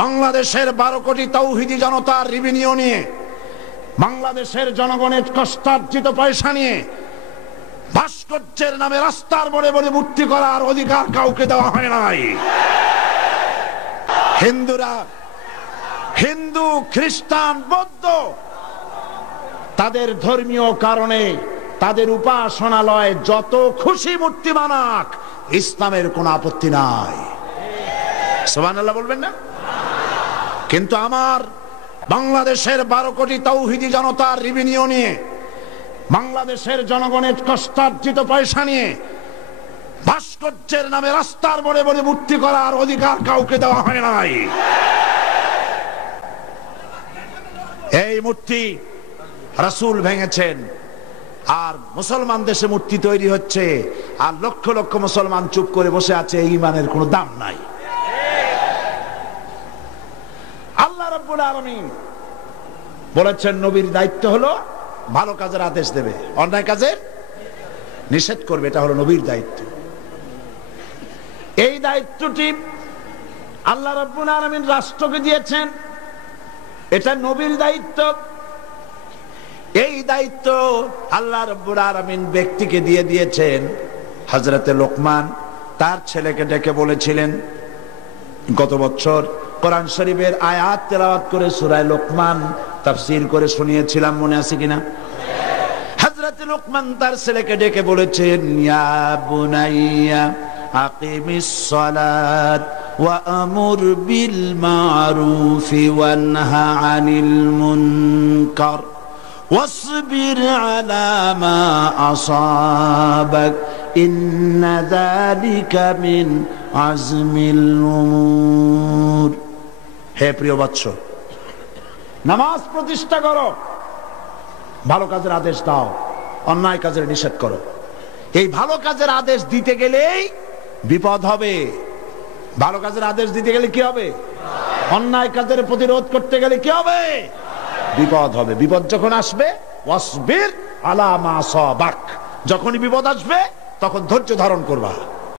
বাংলাদেশের 12 কোটি তাওহীদি জনতার রেভিনিউ নিয়ে, বাংলাদেশের জনগণের কষ্টার্জিত পয়সা নিয়ে ভাস্কর্যের নামে রাস্তার মোড়ে মোড়ে মূর্তি করার অধিকার কাউকে দেওয়া হয় নাই। হিন্দুরা, হিন্দু, খ্রিস্টান, বৌদ্ধ তাদের ধর্মীয় কারণে তাদের উপাসনালয়ে যত খুশি মূর্তি বানাক, ইসলামের কোনো আপত্তি নাই। সুবহানাল্লাহ বলবেন না? কিন্তু আমার বাংলাদেশের 12 কোটি তাওহীদি জনতার রেভিনিউ নিয়ে, বাংলাদেশের জনগণের কষ্টার্জিত পয়সা নিয়ে ভাস্কর্যের নামে রাস্তার মোড়ে মোড়ে মূর্তি করার অধিকার কাউকে দেওয়া হয় নাই। এই মূর্তি রাসূল ভেঙেছেন, আর মুসলমান দেশে মূর্তি তৈরি হচ্ছে, আর লক্ষ লক্ষ মুসলমান চুপ করে বসে আছে। এই ঈমানের কোনো দাম নাই। আল্লাহ রাব্বুল আলামিন বলেছেন নবীর দায়িত্ব হলো ভালো কাজের আদেশ দেবে, অন্যায় কাজের নিষেধ করবে। এটা হলো নবীর দায়িত্ব। এই দায়িত্বটি আল্লাহ রাব্বুল আলামিন রাষ্ট্রকে দিয়েছেন, এটা নবীর দায়িত্ব। এই দায়িত্ব আল্লাহ রাব্বুল আলামিন ব্যক্তিকে দিয়ে দিয়েছেন। হযরতে লোকমান তার ছেলেকে ডেকে বলেছিলেন, গত বছর কোরআন শরীফের আয়াত তেলাওয়াত করে সূরা লোকমান তাফসীর করে শুনিয়েছিলাম, মনে আছে কিনা? হযরতে লোকমান তার ছেলেকে ডেকে বলেছেন, ইয়া বুনাইয়া আকিমিস সালাত ওয়া আমুর বিল মারুফি ওয়ানহা আনিল মুনকার ওয়াসবির আলা মা আসাবাক ইন্না যালিকা মিন আজমিল উমুর। হে প্রিয় বৎস, নামাজ প্রতিষ্ঠা করো, ভালো কাজের আদেশ দাও, অন্যায় কাজের নিষেধ করো। এই ভালো কাজের আদেশ দিতে গেলেই বিপদ হবে। ভালো কাজের আদেশ দিতে গেলে কি হবে? অন্যায় কাজের প্রতিরোধ করতে গেলে কি হবে? বিপদ হবে। বিপদ যখন আসবে, ওয়াসবির আলা মা আসাবাক, যখনই বিপদ আসবে তখন ধৈর্য ধারণ করবা।